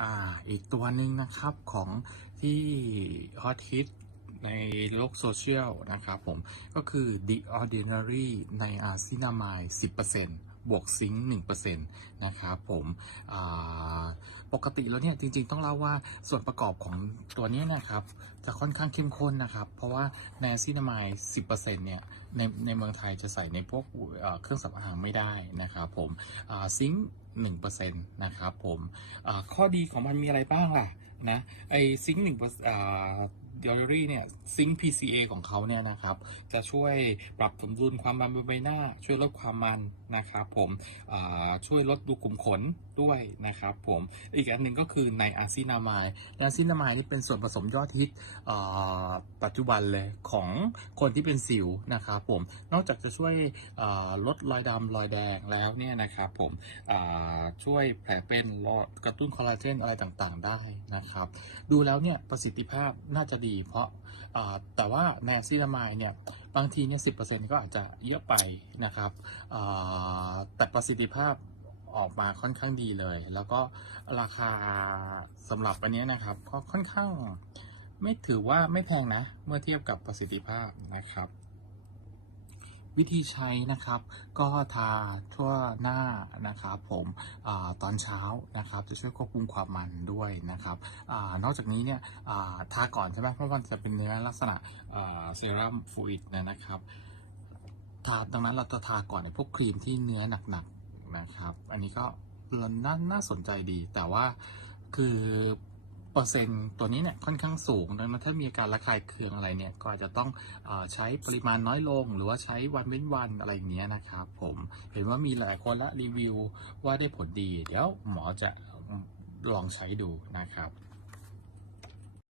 อ่าอีกตัวหนึ่งนะครับของที่ฮอตฮิตในโลกโซเชียลนะครับผม ก็คือ The Ordinary ในอาซินามาย10%บวกซิงค์1%นะครับผมปกติแล้วเนี่ยจริงๆต้องเล่าว่าส่วนประกอบของตัวนี้นะครับ จะค่อนข้างเข้มข้นนะครับ เพราะว่าในซินามาย10%เนี่ยในในเมืองไทยจะใส่ในพวกเครื่องสำอางไม่ได้นะครับผมซิงค์ 1%นะครับผมข้อดีของมันมีอะไรบ้างล่ะนะไอซิงค์1%อ่า เดลิเวอรี่เนี่ยซิงค์ PCA ของเขาเนี่ยนะครับ จะช่วยปรับสมดุลความมันบนใบหน้า ช่วยลดความมันนะครับผมช่วยลดรูขุมขนด้วยนะครับผมอีกอันหนึ่งก็คือในอาซินามายนอาซินามายนี่เป็นส่วนผสมยอดฮิตปัจจุบันเลยของคนที่เป็นสิวนะครับผมนอกจากจะช่วยลดรอยดำรอยแดงแล้วเนี่ยนะครับผมช่วยแผลเป็นลดกระตุ้นคอลลาเจนอะไรต่างๆ ได้นะครับ ดูแล้วเนี่ยประสิทธิภาพน่าจะดีเพราะแต่ว่าในซิลามายเนี่ยบางทีเนี่ยสิก็อาจจะเยอะไปนะครับแต่ประสิทธิภาพออกมาค่อนข้างดีเลย แล้วก็ราคาสำหรับอันนี้นะครับก็ค่อนข้างไม่ถือว่าไม่แพงนะ เมื่อเทียบกับประสิทธิภาพนะครับ วิธีใช้นะครับก็ทาทั่วหน้านะครับผมอตอนเช้านะครับจะช่วยควบคุมความมันด้วยนะครับอนอกจากนี้เนี่ยทาก่อนใช่ไหมเพราะมันจะเป็นเนื้อลักษณะเซรั่มฟูอิดนะครับทาดังนั้นเราจะทาก่อนในพวกครีมที่เนื้อหนักๆนะครับ อันนี้ก็น่าน่าสนใจดีแต่ว่าคือ ปอร์เซ็นต์ตัวนี้เนี่ยค่อนข้างสูงดังนั้นถ้ามีอาการระคายเคืองอะไรเนี่ยก็อาจจะต้องอใช้ปริมาณน้อยลง หรือว่าใช้วันเว้นวันอะไรอย่างเงี้ยนะครับผมเห็นว่ามีหลายคนละรีวิวว่าได้ผลดี เดี๋ยวหมอจะลองใช้ดูนะครับ